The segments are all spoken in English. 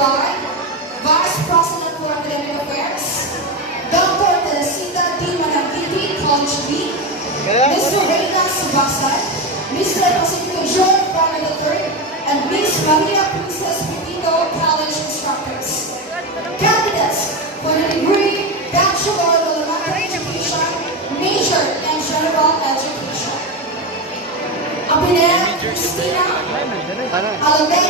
by Vice President for Academic Affairs, Dr. Teresita D. Managiti, College Dean, Mr. Reina Subasan, Mr. Pacifico John Bryan III, and Ms. Maria Princess Petito, College Instructors. Candidates for the degree Bachelor of Elementary Education, major in General Education. Abinera Cristina Alameda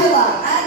Ángela,